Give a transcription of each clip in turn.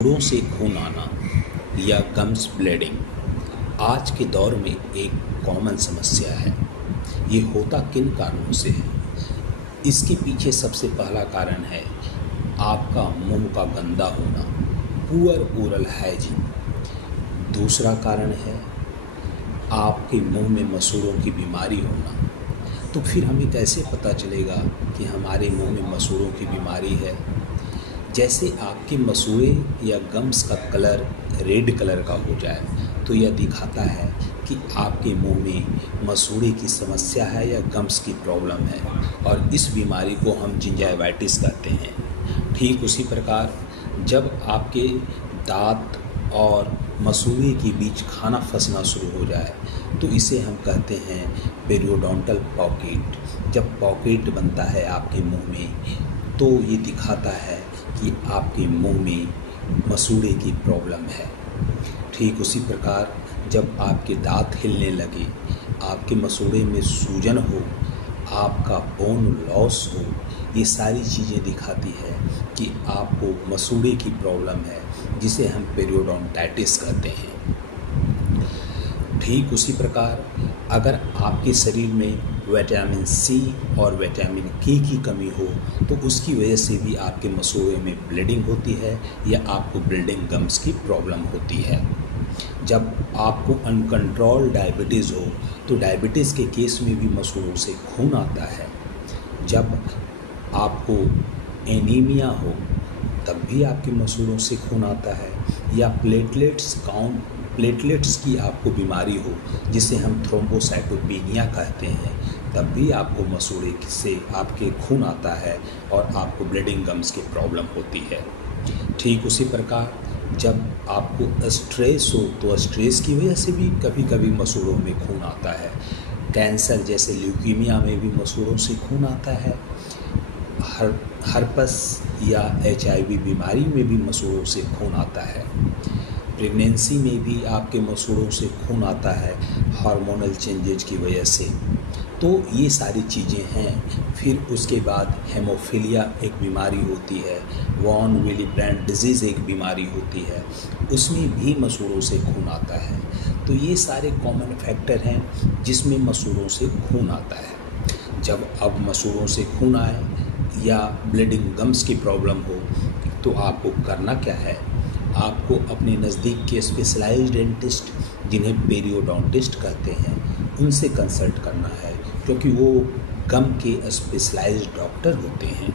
जोड़ों से खून आना या गम्स ब्लीडिंग आज के दौर में एक कॉमन समस्या है। ये होता किन कारणों से है? इसके पीछे सबसे पहला कारण है आपका मुंह का गंदा होना, पुअर ओरल हाइजीन। दूसरा कारण है आपके मुंह में मसूड़ों की बीमारी होना। तो फिर हमें कैसे पता चलेगा कि हमारे मुंह में मसूड़ों की बीमारी है? जैसे आपके मसूड़े या गम्स का कलर रेड कलर का हो जाए तो यह दिखाता है कि आपके मुंह में मसूड़े की समस्या है या गम्स की प्रॉब्लम है, और इस बीमारी को हम जिंजाइवाइटिस कहते हैं। ठीक उसी प्रकार जब आपके दांत और मसूड़े के बीच खाना फंसना शुरू हो जाए तो इसे हम कहते हैं पेरियोडोंटल पॉकेट। जब पॉकेट बनता है आपके मुंह में तो ये दिखाता है कि आपके मुंह में मसूड़े की प्रॉब्लम है। ठीक उसी प्रकार जब आपके दांत हिलने लगे, आपके मसूड़े में सूजन हो, आपका बोन लॉस हो, ये सारी चीज़ें दिखाती है कि आपको मसूड़े की प्रॉब्लम है, जिसे हम पेरियोडोंटाइटिस कहते हैं। ठीक उसी प्रकार अगर आपके शरीर में विटामिन सी और विटामिन के की कमी हो तो उसकी वजह से भी आपके मसूड़े में ब्लीडिंग होती है या आपको ब्लीडिंग गम्स की प्रॉब्लम होती है। जब आपको अनकंट्रोल्ड डायबिटीज़ हो तो डायबिटीज़ के केस में भी मसूड़ों से खून आता है। जब आपको एनीमिया हो तब भी आपके मसूड़ों से खून आता है, या प्लेटलेट्स की आपको बीमारी हो जिसे हम थ्रोम्बोसाइटोपेनिया कहते हैं, तब भी आपको मसूड़े से आपके खून आता है और आपको ब्लीडिंग गम्स की प्रॉब्लम होती है। ठीक उसी प्रकार जब आपको स्ट्रेस हो तो स्ट्रेस की वजह से भी कभी कभी मसूड़ों में खून आता है। कैंसर जैसे ल्यूकीमिया में भी मसूड़ों से खून आता है। हर्पस या HIV बीमारी में भी मसूड़ों से खून आता है। प्रेगनेंसी में भी आपके मसूड़ों से खून आता है हार्मोनल चेंजेज की वजह से। तो ये सारी चीज़ें हैं। फिर उसके बाद हेमोफीलिया एक बीमारी होती है, वॉन विली ब्रांड डिजीज़ एक बीमारी होती है, उसमें भी मसूड़ों से खून आता है। तो ये सारे कॉमन फैक्टर हैं जिसमें मसूड़ों से खून आता है। जब अब मसूड़ों से खून आए या ब्लीडिंग गम्स की प्रॉब्लम हो तो आपको करना क्या है? आपको अपने नज़दीक के स्पेशलाइज्ड डेंटिस्ट, जिन्हें पेरियोडोंटिस्ट कहते हैं, उनसे कंसल्ट करना है, क्योंकि वो गम के स्पेशलाइज्ड डॉक्टर होते हैं।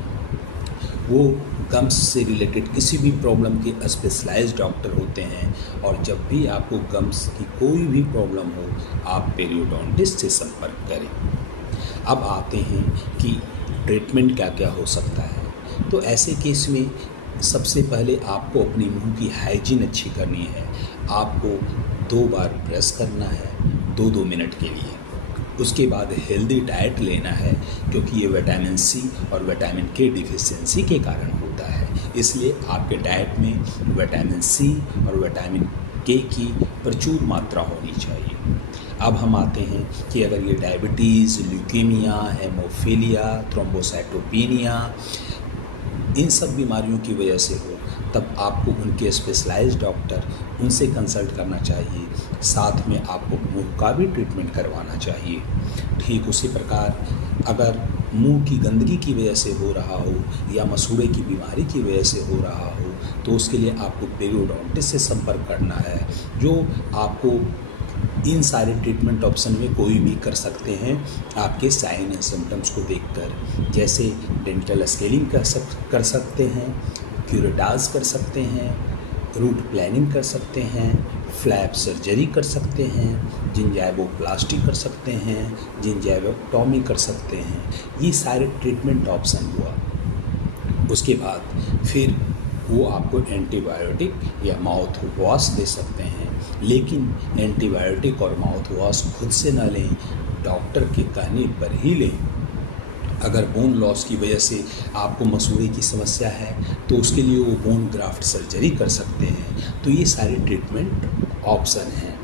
वो गम्स से रिलेटेड किसी भी प्रॉब्लम के स्पेशलाइज्ड डॉक्टर होते हैं, और जब भी आपको गम्स की कोई भी प्रॉब्लम हो आप पेरियोडोंटिस्ट से संपर्क करें। अब आते हैं कि ट्रीटमेंट क्या क्या हो सकता है। तो ऐसे केस में सबसे पहले आपको अपनी मुंह की हाइजीन अच्छी करनी है। आपको 2 बार ब्रश करना है 2-2 मिनट के लिए। उसके बाद हेल्दी डाइट लेना है, क्योंकि ये विटामिन सी और विटामिन के डिफिशिएंसी के कारण होता है। इसलिए आपके डाइट में विटामिन सी और विटामिन के की प्रचुर मात्रा होनी चाहिए। अब हम आते हैं कि अगर ये डायबिटीज़, ल्यूकीमिया, हेमोफीलिया, थ्रोम्बोसाइटोपेनिया, इन सब बीमारियों की वजह से हो तब आपको उनके स्पेशलाइज्ड डॉक्टर, उनसे कंसल्ट करना चाहिए। साथ में आपको मुंह का भी ट्रीटमेंट करवाना चाहिए। ठीक उसी प्रकार अगर मुंह की गंदगी की वजह से हो रहा हो या मसूड़े की बीमारी की वजह से हो रहा हो तो उसके लिए आपको पेरियोडोंटिस्ट से संपर्क करना है, जो आपको इन सारे ट्रीटमेंट ऑप्शन में कोई भी कर सकते हैं आपके साइन एंड सिम्टम्स को देखकर। जैसे डेंटल स्केलिंग कर सकते हैं, क्यूरेटाज कर सकते हैं, रूट प्लानिंग कर सकते हैं, फ्लैप सर्जरी कर सकते हैं, जिंजाइवोप्लास्टी कर सकते हैं, जिंजाइवोटॉमी कर सकते हैं। ये सारे ट्रीटमेंट ऑप्शन हुआ। उसके बाद फिर वो आपको एंटीबायोटिक या माउथ वॉश दे सकते हैं, लेकिन एंटीबायोटिक और माउथ वॉश खुद से न लें, डॉक्टर के कहने पर ही लें। अगर बोन लॉस की वजह से आपको मसूड़े की समस्या है तो उसके लिए वो बोन ग्राफ्ट सर्जरी कर सकते हैं। तो ये सारे ट्रीटमेंट ऑप्शन हैं।